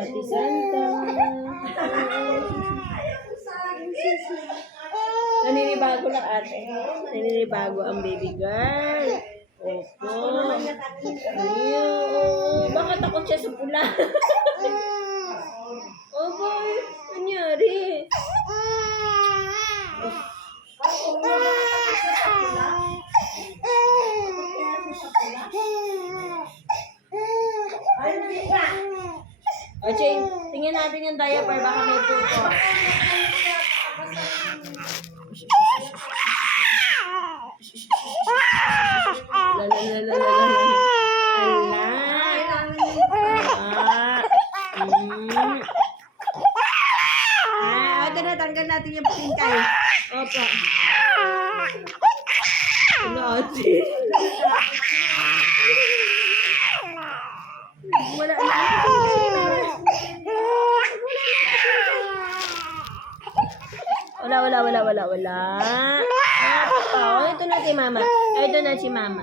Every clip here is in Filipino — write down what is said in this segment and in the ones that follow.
Ate Santa. Naninibago lang ate. Naninibago ang baby girl. Opo. Ayun. Baka takot siya sa pula. Opo. Nangyari. O, Jane, tingnan natin yung diaper. Baka may puto. Ito na, tanggal natin yung pingkay. Opo. Ano, ate? Wala na. Wala. Oh, ito na si mama. Ito na si mama.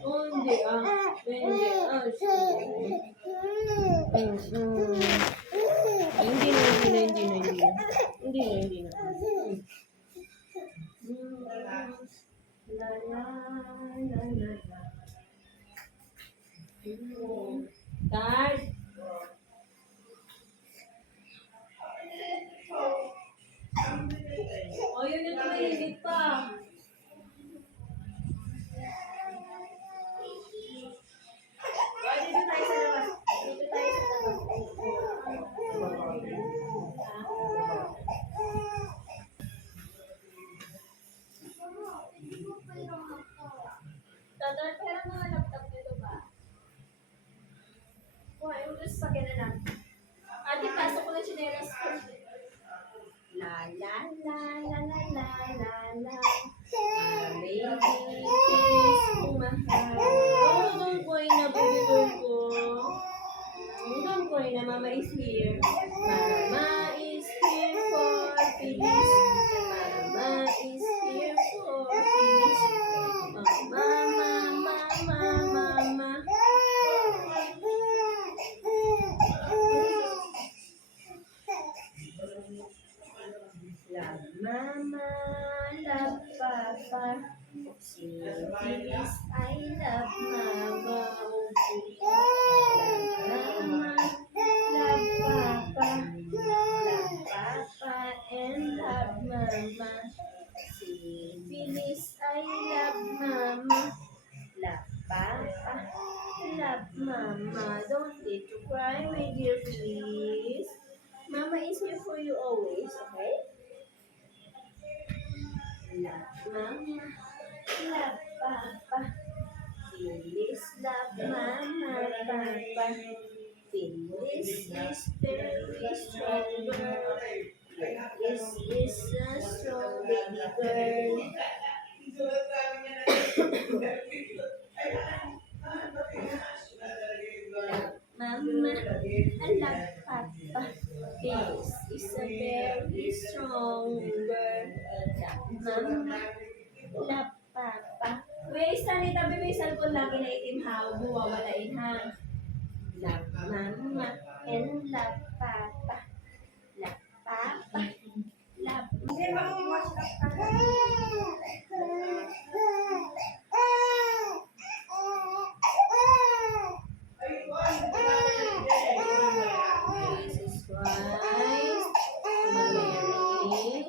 Oh, hindi ah. Hindi na. Start. Oh, yun yung tumahimik pa. Dito tayo sa labas. Tatay, pera mga laptop nito ba? Why? Just pagyan na lang. Ate, pasok ko na chinelas ko. La. Baby, kiss ko mahal. Don't worry na, baby girl ko. Don't worry na, mama is here. Mama is here for Phyllis. Mama is here for Phyllis. Mama. Love mama, love papa. Phyllis, I love mama. Love mama, love papa. Love papa and love mama. Phyllis, I love mama. Love papa, love mama. Don't need to cry, my dear Phyllis. Mama is here for you always, okay? Love mama, love papa. Phyllis, love mama, papa. Phyllis is very strong girl. Phyllis is a strong baby girl. Mama, I love papa. Phyllis is a very strong girl. Mama, love papa. Wait, saan itabi mo yung cellphone lagi na itim ha? Buwawalain ha? Love mama and love papa. Love papa. Love. Hindi ba kung wash up ka? Jesus Christ, Mary,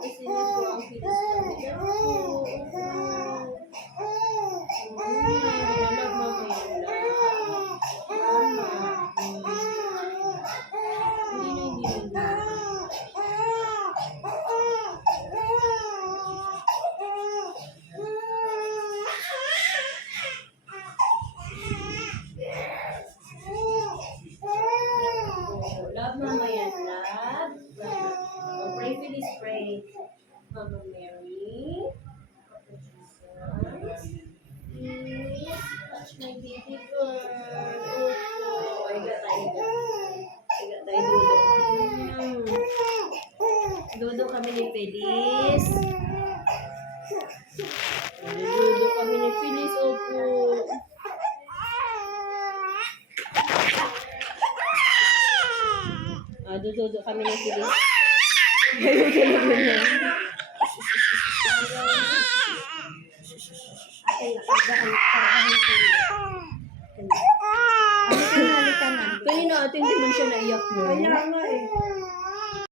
kasi na po ang kitas Love mama yan, love. Pray for this, pray. Mama Mary. Please, touch my baby girl. Oh, ay gatay Dudo. Dudo kami ni Feliz. Dududo kami ng Feliz. Kayo tulogin niya. Kargahan ko. Halika na, halika na. Kanina ate, hindi man siya naiyak mo. Kaya nga eh.